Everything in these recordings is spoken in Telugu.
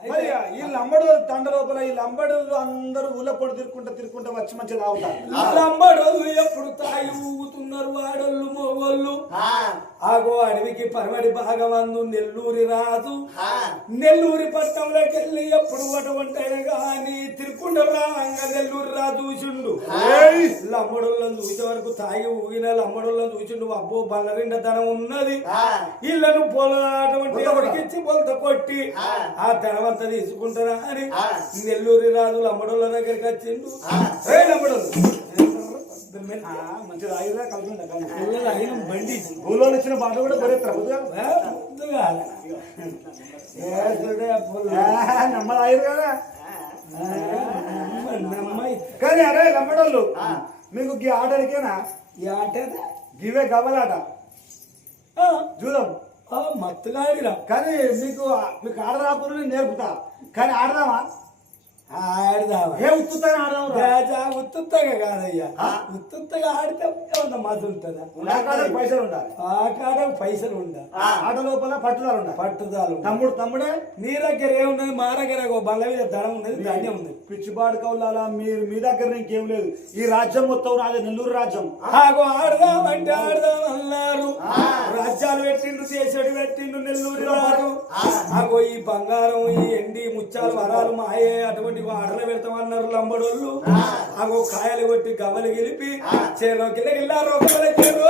మరి ఈ లంబడు తండ లోపల ఈ లంబడు అందరూ ఊళ్ళో పొడి తిరుక్కుంటా తిరుక్కుంటా వచ్చి మంచిగా తాగుతారు. ఎప్పుడు తాగి ఊగుతున్నారు వాడోళ్ళు మోగోళ్ళు? ఆగో అడవికి పరమడి భాగమందు నెల్లూరి రాజు. నెల్లూరి పట్టణంలోకి వెళ్ళి ఎప్పుడు అటువంటైనా గాని తిరుకుండ రాంగా నెల్లూరి రాజు చూసిండు. లంబడోళ్ళని చూసే వరకు తాగి ఊగిన లంబడోళ్ళని చూసిండు. అబ్బో బల్లరిండ ధనం ఉన్నది ఇళ్ళను పొల అటువంటి కొట్టి ఆ. ధనం అంతా తీసుకుంటారా అని నెల్లూరి రాజు లంబడోళ్ళ దగ్గరికి వచ్చిండు. ఏ లంబడోళ్ళు మంచిగా బండి. వచ్చిన బాట కూడా కొరేస్తారు. నమ్మలు కదా. కానీ అరే లంబడోళ్ళు మీకు ఈ ఆటలకేనా ఈ ఆట గివే గవ్వలాట ఆ, చూద్దాం. మత్తుగా కానీ మీకు మీకు ఆడ నేర్పుతా. కానీ ఆడదామా ఆడదావా ఏ ఉత్తుతానే ఆడదాం రా. రాజా ఉత్తుత్తగా కాదయ్యా? ఉత్తుత్తగా ఆడితే ఏమన్నా మత ఉంటుందా? పైసలు ఉండాలి. ఆ కాడ పైసలు ఉందా ఆట లోపల పట్టుదల ఉండాలి. పట్టుదల? తమ్ముడు తమ్ముడే? నీ దగ్గర ఏమున్నది? మా దగ్గర బల్ల మీద ధనం ఉన్నది ధాన్యం ఉంది పిచ్చిబాడు కౌలాలా మీరు మీ దగ్గర ఇంకేం లేదు. ఈ రాజ్యం మొత్తం రాజు నెల్లూరు రాజ్యం. ఆగో ఆడదామంటే ఆడదాం అన్నారు. రాజ్యాలు పెట్టిండు దేశడు పెట్టిండు నెల్లూరు రాజు. ఆగో ఈ బంగారం ఈ ఎండి ముత్యాలు వరాలు మాయే అటువంటి ఆడలు పెడతామన్నారు లంబడోళ్ళు. ఆగో కాయలు కొట్టి గమలు గెలిపి చేలోకి వెళ్ళారు ఒకవేళ చేరు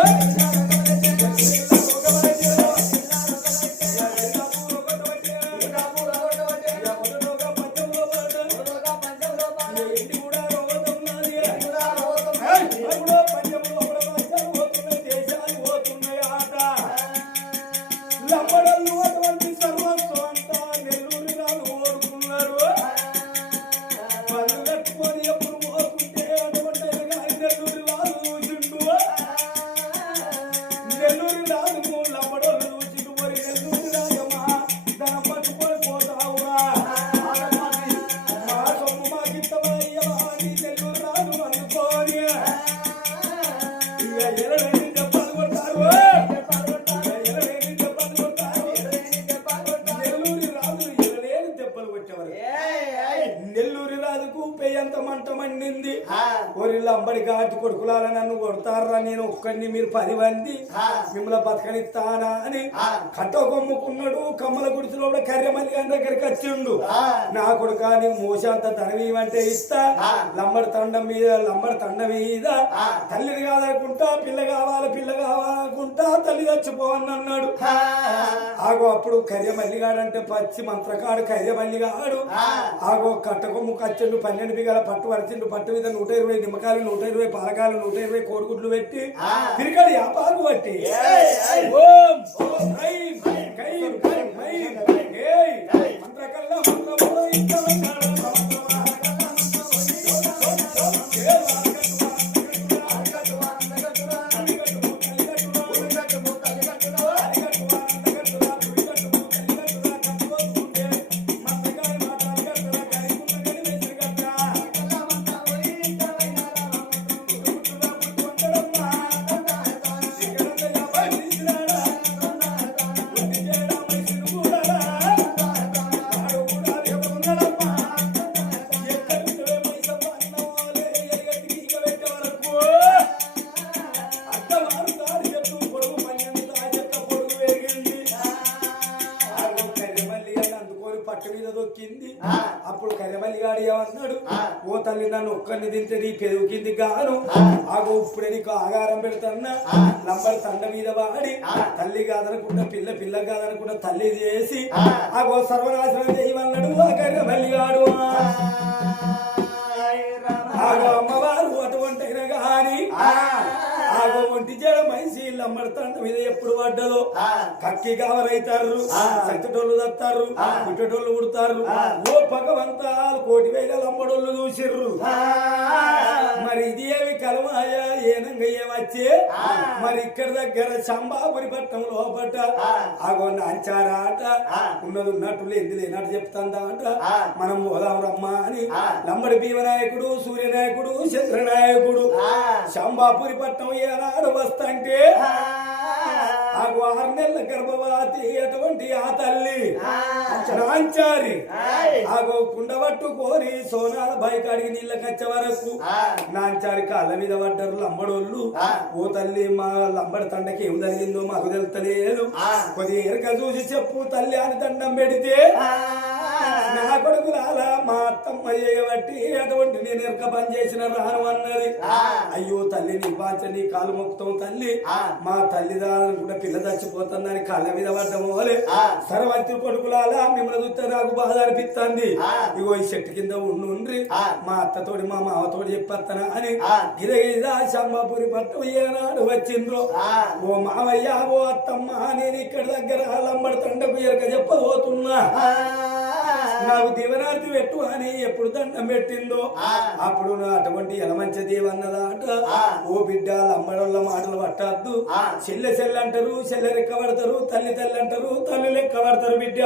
కొట్టేవారు. నెల్లూరి రాజుకు పెయ్యంత మంట మండింది. ఒరి లంబడి ఘాటి కొడుకులాల నన్ను కొడతారా? నేను ఒక్కడిని మీరు పది మంది. మిమ్మల్ని బతకనిస్తానా అని కట్ట కొమ్ముకున్నాడు. కమ్మల గుడిసెలో కర్రెమల్లి గారి దగ్గరికి వచ్చిండు. నా కొడుక నీకు మోసంత ధనమీమంటే ఇస్తా. లంబడి తండం మీద లంబడి తండ మీద తల్లిని కాదనుకుంటా పిల్ల కావాలి పిల్ల కావాలనుకుంటా తల్లి చచ్చిపోవని అన్నాడు. ఆగో అప్పుడు కర్యమల్లిగాడు అంటే పచ్చి మంత్రకాడు కర్యమల్లిగాడు ఆగో కట్టకొమ్ము కచ్చిండు పన్నెండు బిగాల పట్టు వరిచిండు పట్టు మీద నూట ఇరవై నిమ్మకాయలు నూట ఇరవై పాలకాయలు నూట ఇరవై కోడిగుడ్లు పెట్టి తిరిగడు యాపాకు పట్టి ఓం ఒక్కరిని తింటే నీ పెరుగు కింది గాను. ఆగో ఇప్పుడే నీకు ఆగారం పెడతాన్నా. లంబడి తండ మీద వాడి తల్లి కాదనుకుంటా పిల్ల పిల్ల కాదనుకుంటా తల్లి చేసి ఆగో సర్వనాశనం చేయమన్నాడు ఆ కరిమల్లి గాడు ఆగో అమ్మవారు అటువంటి అయినా ఆగో ఒంటి జడ మైసి లంబడి తండ మీద ఎప్పుడు పడ్డదో కక్కి కావరైతారు చచ్చటోళ్ళు తత్తారు పుట్టటోళ్ళు ఉడతారు ఓ భగవంతాలు కోటి వేల లంబడోళ్ళు చూసిర్రు మరి ఇది ఏమి కలమాయ ఏనంగా ఏమచ్చే మరి ఇక్కడ దగ్గర చంబాపురి పట్టణం లోపట. ఆగో నాంచారా ఆట ఉన్నది ఉన్నట్టు లేని లేనట్టు చెప్తాందా అంట. మనం పోదాం రమ్మా అని. లంబడి భీమనాయకుడు సూర్యనాయకుడు చంద్రనాయకుడు. శంబాపురి పట్నం ఏనాడు వస్తంటే ఆగు ఆరు నెలల గర్భవతి అటువంటి ఆ తల్లి నాంచారి ఆయ్. ఆగో కుండ పట్టుకొని సోనాల బయకాడికి నీళ్ళ కచ్చే వరకు. నాంచారి కాళ్ళ మీద పడ్డారు లంబడోళ్ళు. ఓ తల్లి మా లంబడి తండకి ఏం జరిగిందో మాకు తెలుస్తలేదు. కొద్దిగా ఎరక చూసి చెప్పు తల్లి అని దండం పెడితే నా కొడుకు రాలా మా అత్తమ్మ చేయబట్టి అటువంటి నేను ఎరక పని చేసిన రాను అన్నది ఆ. అయ్యో తల్లి నీ బాచ నీ కాలు మొక్కుతాం తల్లి ఆ. మా తల్లి కూడా పిల్ల చచ్చిపోతుందని కాళ్ళ మీద పడ్డమోలే ఆ. సరవంతి కొడుకులాలా మిమ్మల్ని చూస్తే నాకు బాధ అనిపిస్తుంది. ఇగో ఈ చెట్టు కింద ఉండి ఉండ్రి ఆ. మా అత్తతోడి మా మామతోడి చెప్పేస్తానా అని గిద శమ్మపురి పట్టు ఏనాడు వచ్చిండ్రు ఆ. ఓ మావయ్య ఓ అత్తమ్మ నేను ఇక్కడ దగ్గర లంబడి తండకు ఎరక చెప్పబోతున్నా నాకు దీవనార్థి పెట్టు అని ఎప్పుడు దండం పెట్టిందో. అప్పుడు నా అటువంటి ఎలమంచ దేవన్నదాట ఆ. ఓ బిడ్డ లంబడోళ్ళ మాటలు పట్టద్దు ఆ. చెల్లె చెల్లె అంటారు చెల్లె లెక్క పడతారు తల్లి తల్లి అంటారు తల్లి లెక్క పడతారు బిడ్డ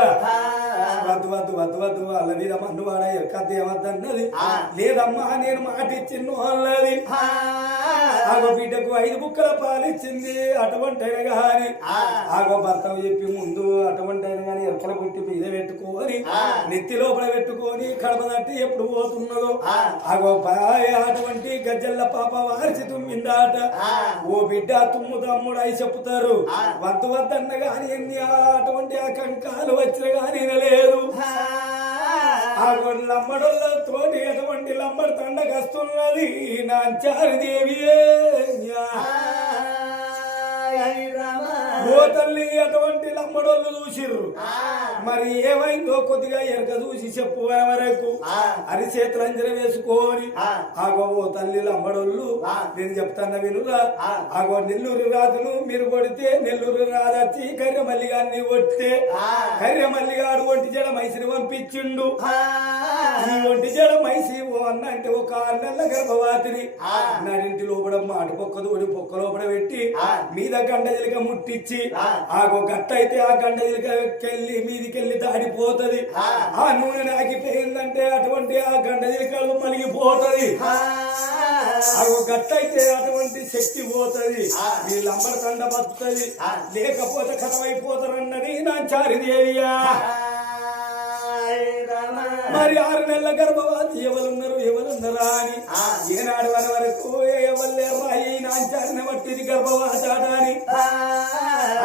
వద్దు వద్దు వద్దు వద్దు వాళ్ళ మీద మన్నువాడ ఎక్కద్దు ఏమద్దన్నది ఆ. లేదమ్మా నేను మాట ఇచ్చిన్ను అన్నది ఆగో బిడ్డకు ఐదు బుక్కల పాలిచ్చింది అటువంటి అయినా గాని ఆ. ఆగో భర్త చెప్పి ముందు అటువంటి అయినా గాని ఎరకల పుట్టి మీద పెట్టుకొని. నెత్తి లోపల పెట్టుకొని కడప తట్టి ఎప్పుడు పోతున్నదో. ఆగో బాయ్ అటువంటి గజ్జల్ల పాప వారిచి తుమ్మిందాట. ఓ బిడ్డ తుమ్ము తమ్ముడు అయి చెప్తారు. వద్దు వద్దన్న గాని ఎన్ని అటువంటి ఆ కంకాలు వచ్చిన గాని వినలేదు ఆ లంబడోళ్ళతోటి అటువంటి లంబడి తండకస్తున్నది నాంచారి దేవియే ఓ తల్లి అటువంటి లంబడోళ్ళు చూసిర్రు మరి ఏమైందో కొద్దిగా ఎరక చూసి చెప్పు వరకు ఆ. అని చేతులు అంజన వేసుకొని. ఆగో ఓ తల్లి ఆ. నేను చెప్తాను వినురా. ఆగో నెల్లూరు రాజును మీరు కొడితే నెల్లూరు రాజు వచ్చి కర్రెమల్లి గారిని కొడితే ఆ. కర్రెమల్లి గారు ఒంటి జడ మైసిని పంపించిండు ఈ ఒంటి జడ మైసి అన్న అంటే ఒక ఆరు నెలల గర్భవాతిని. నడింటి లోపల మాట పొక్క తోడి పొక్క లోపల పెట్టి ఆ. మీద గండ జిలక ముట్టించి ఆ. ఆగో గట్ట అయితే ఆ గండ జిలకెళ్ళి మీదికెళ్ళి దాడిపోతది ఆ. ఆ నూనె నాగిపోయిందంటే అటువంటి ఆ గండ జిలకలు మలిగిపోతది. ఆగో గట్ట అయితే అటువంటి శక్తి పోతది. లంబడ తండ బతుకుతది. ఆ. లేకపోతే కథమైపోతారన్నది నా చారిదేవియా. మరి ఆరు నెలల గర్భవతి ఎవరున్నారు? ఎవరున్నారా అని? ఆ. ఏనాడు వరకు ఎవరు ఈ నాంచారిని బట్టిది గర్భవతాట అని.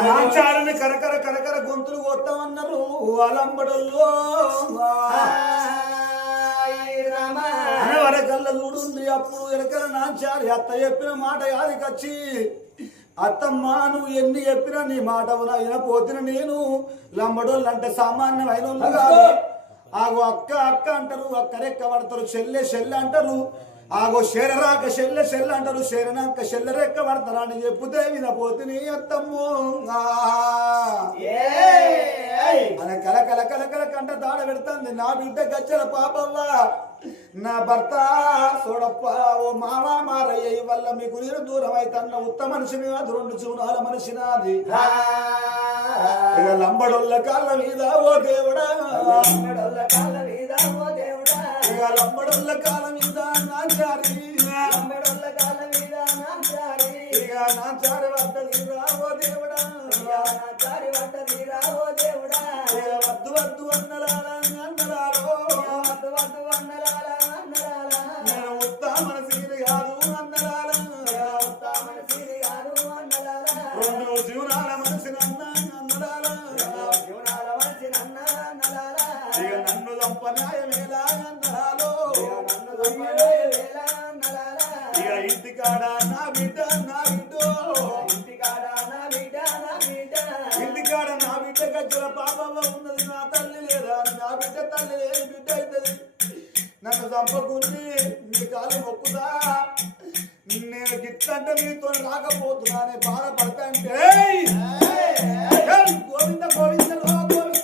నాచారుని కరకర కరకర గొంతులు కొత్తామన్నారు అలంబడల్లో. వరకల్ల చూడుంది అప్పుడు ఎరకల నాచారి అత్త చెప్పిన మాట యాదికొచ్చి అత్తమ్మ నువ్వు ఎన్ని చెప్పినా నీ మాట అయినా పోతిన నేను. లంబడోళ్ళు అంటే సామాన్యమైన వాళ్ళు కాదు. ఆగో అక్క అక్క అంటారు. అక్కరెక్క పడతారు. చెల్లె చెల్లె అంటారు. ఆగో శరరాక చెల్లె చెల్లె అంటారు శరణక్క చెల్లెరెక్క పడతారు అని చెప్పుతే విన పోతిని అత్తమ్మో. అలా కల కల కల కల కంట తాడ పెడుతుంది నా బిడ్డ గచ్చల పాపవ్వ. నా భర్త చూడప్ప ఓ మావా మారయ్య వల్ల మీకు నేను దూరం అయితన్న ఉత్త మనిషిని అది రెండు చూడాల మనిషి నాది ఇక లంబడొల్ల కాళ్ళ మీద ఓ దేవుడా. ఇక లంబడొల్ల కాళ్ళ మీద నా చారి ఇక నా చారి వద్దది రా ఓ దేవుడా. ఇక వద్దు వద్దు అన్నరాలా అన్నరాలో నేను ఉత్త మనసిని కాదు అన్నరాలా రెండు జీవనాల మనిషిని అన్న నేను గిట్లంటే మీతో రాకపోతున్నానే అని బాధపడతా అంటే గోవింద గోవింద రో గోవింద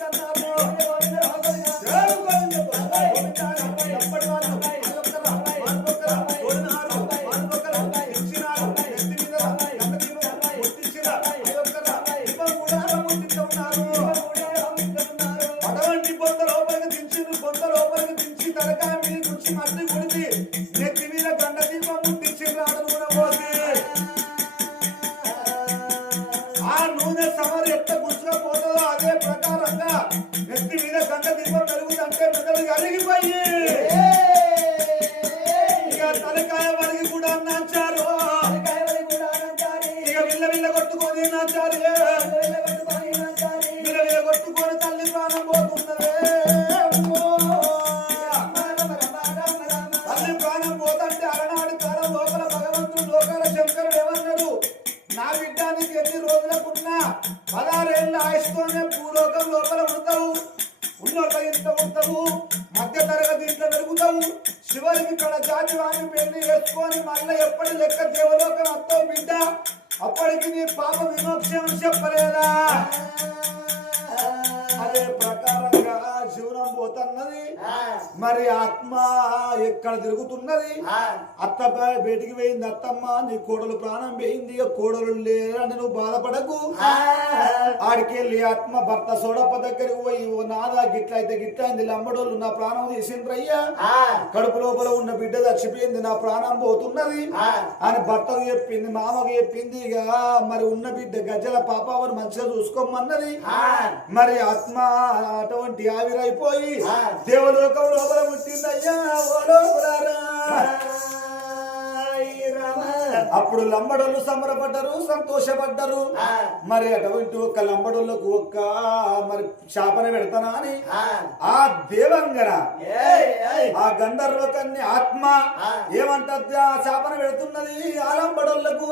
అప్పటికి నీ పాప విమోక్షం చెప్పలేదా? అదే ప్రకారంగా జీవనం పోతున్నది. మరి ఆత్మ ఎక్కడ తిరుగుతున్నది? అత్త బయ- బయటికి పోయింది అత్తమ్మ నీ కోడలు ప్రాణం పోయింది కోడలు లేరని నువ్వు బాధపడకు. ఆడికెళ్ళి ఆత్మ భర్త సోడప్ప దగ్గరికి పోయి ఓ నాదా గిట్ల అయితే గిట్ల అయింది లంబడోళ్ళు నా ప్రాణం తీసిండ్రయ్యా. కడుపు లోపల ఉన్న బిడ్డ చచ్చిపోయింది నా ప్రాణం పోతున్నది. అని భర్తకు చెప్పింది మామకు చెప్పింది ఇక మరి ఉన్న బిడ్డ గజ్జల పాపావని మంచిగా చూసుకోమన్నది. మరి ఆత్మ అటువంటి ఆవిరైపోయి దేవలోకం లోపల లోపలారా. అప్పుడు లంబడోళ్ళు సంబరపడ్డరు సంతోషపడ్డరు. మరి అటువంటి ఒక్క లంబడోళ్ళకు ఒక్క మరి శాపన పెడతానా అని? ఆ. దేవంగర. ఆ గంధర్వ కన్య ఆత్మ ఏమంటది? ఆ శాపన పెడుతున్నది ఆ లంబడోళ్ళకు.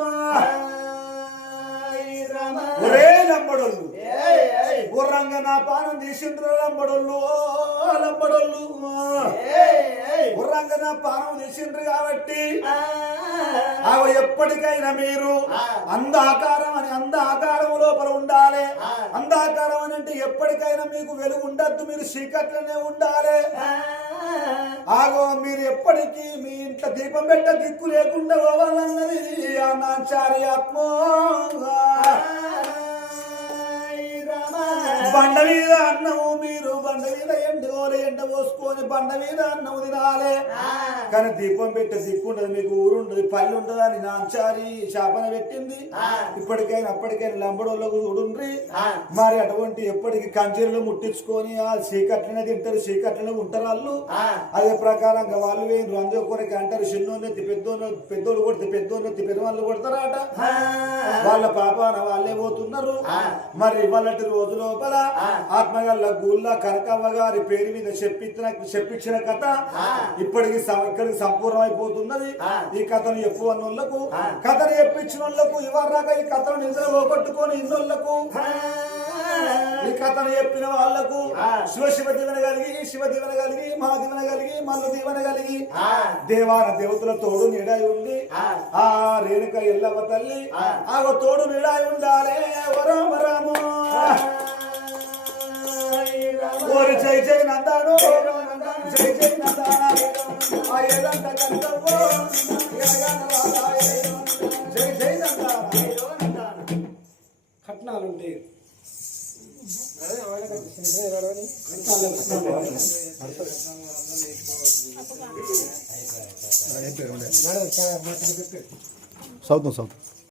ఒరే లంబడోళ్ళు గుర్రంగా నా పానం తీసిండ్రు లంబడోళ్ళు లంబడోళ్ళు గుర్రంగా నా పానం తీసిండ్రు కాబట్టి అవి ఎప్పటికైనా మీరు అంధాకారం అని అంధాకారం లోపల ఉండాలి. అంధాకారం అని అంటే ఎప్పటికైనా మీకు వెలుగు ఉండద్దు. మీరు చీకట్లనే ఉండాలి. ఆగో మీరు ఎప్పటికీ మీ ఇంట్లో దీపం పెట్ట దిక్కు లేకుండా పోవాలన్నది ఆ నాచారి ఆత్మ బండ మీద అన్నము మీరు బండ మీద ఎండుకోలే ఎండ పోసుకొని బండ మీద అన్నం తినాలే కానీ దీపం పెట్టే దిక్కు ఉండదు మీకు ఊరు ఉండదు పల్లె ఉండదు అని నాంచారి శాపన పెట్టింది. ఇప్పటికైనా అప్పటికైనా లంబడోళ్ళకు చూడుండ్రి మరి అటువంటి ఎప్పటికి కంచెలు ముట్టించుకొని ఆ చీకట్లనే తింటారు చీకట్లనే ఉంటారు వాళ్ళు. అదే ప్రకారంగా వాళ్ళు వేయి రంజో కొరకి అంటారు చిన్నోళ్ళు ఎత్తి పెద్దోళ్ళు పెద్దోళ్ళు కొడితే పెద్దోళ్ళు ఎత్తి పెద్దవాళ్ళు కొడతారట. వాళ్ళ పాపాన వాళ్ళే పోతున్నారు. మరి ఇవాళటి రోజు లోపల ఆత్మగల్ల గుళ్ళ కనకవ్వ గారి పేరు మీద చెప్పించిన చెప్పించిన కథ ఇప్పటికి ఇక్కడికి సంపూర్ణమైపోతున్నది. ఈ కథను చెప్పు అన్నోళ్ళకు కథను చెప్పించిన వాళ్ళకు ఇవరాక ఈ కథను నిద్ర పోగొట్టుకొని ఇన్నోళ్ళకు ఈ కథను చెప్పిన వాళ్ళకు శివ శివ దీవెన కలిగి శివ దీవెన కలిగి మా దీవెన కలిగి మల్లు దీవెన కలిగి. దేవాన దేవతల తోడు నీడాయి ఉంది ఆ. రేణుక ఎల్లవ తల్లి ఆ. తోడు నీడాయి ఉండాలే. వరం వరము. ఓరి 佐藤さん。